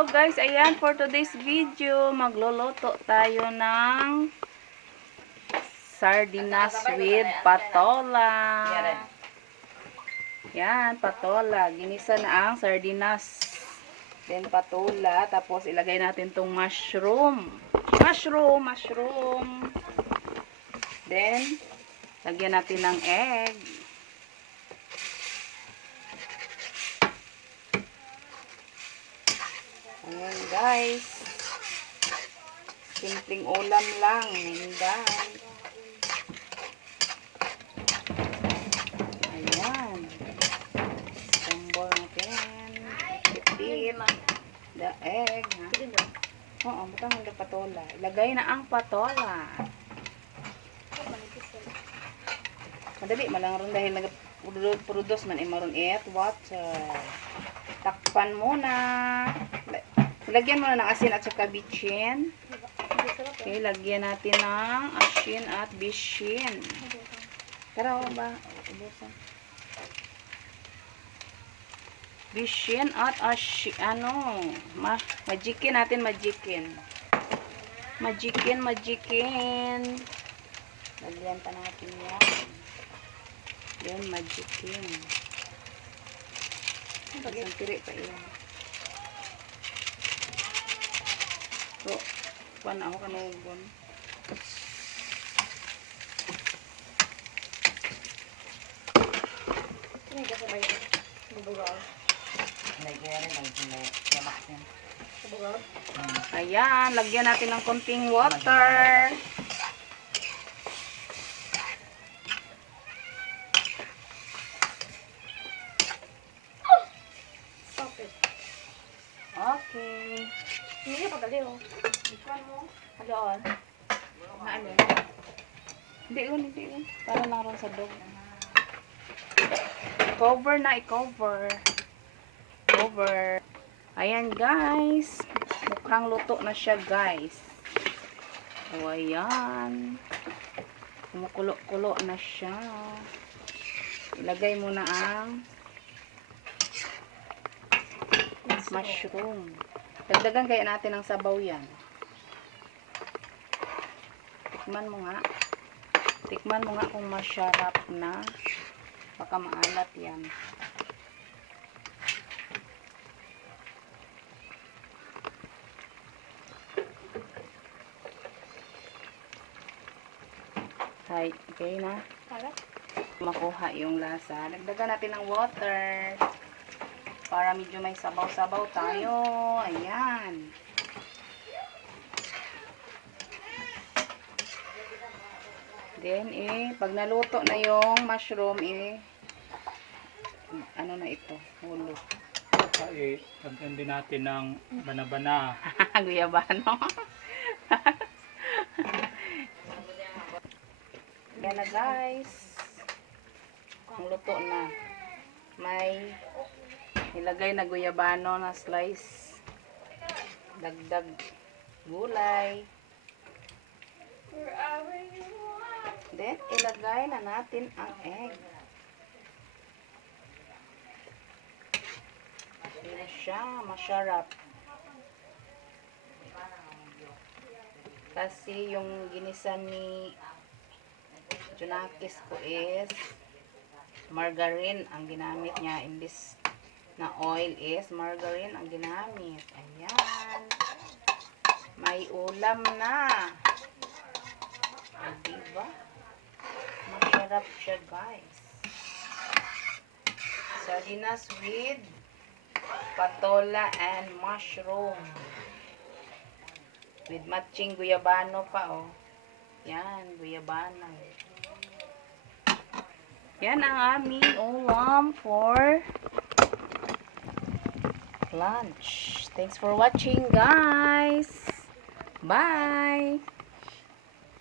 Hello guys, ayan for today's video, magluluto tayo ng sardinas with patola. Yan, patola. Ginisa na ang sardinas. Then patola, tapos ilagay natin tong mushroom. Mushroom. Then lagyan natin ng egg. Ayan guys. Simpleng ulam lang. Ayan. Ayan. Sambal natin. Tip the egg. Oo, butang ang patola. Ilagay na ang patola. Madali malang ron dahil nag-produce man imaron it water. Takpan muna. Lagyan muna ng asin at saka bitchin. Okay, lagyan natin ng asin at bitchin. Tara ba? Ubusan. Bitchin at asin. Magikin natin, magikin. Magikin. Lagyan pa natin yan. Yan, magikin. Isang tiri pa iyan. So, pan ako kanugon. Ini kasabay bubugaw. Ayan, lagyan natin ng konting water. Okay. Hindi ka pagali oh. Ikuan mo. Haloon. Ano? Hindi yun. Para lang ron sa dog. Cover na, i-cover. Cover. Ayan guys. Mukhang luto na siya guys. O ayan. Kumukulo-kulo na siya. Ilagay mo na ang mushroom. Dagdagan kaya natin ang sabaw yan. Tikman mo nga kung masarap na. Baka maalat yan. Okay na. Makuha yung lasa. Dagdagan natin ng water. Para medyo may sabaw-sabaw tayo. Ayan. Then, pag naluto na yung mushroom, ano na ito? Hulo. Lagyan din natin ng bana-bana. Guyabano. Yan na guys. Ang luto na. May ilagay na guyabano na slice. Dagdag gulay. Then, ilagay na natin ang egg. Hindi siya masarap. Kasi yung ginisa ni Junakis ko is margarine ang ginamit niya. Imbis na oil is margarine ang ginamit. Ayan. May ulam na. Diba? Masarap siya guys. Sardinas with patola and mushroom. With matching guyabano pa oh. Yan, guyabano. Yan ang aming ulam for lunch. Thanks for watching guys. Bye.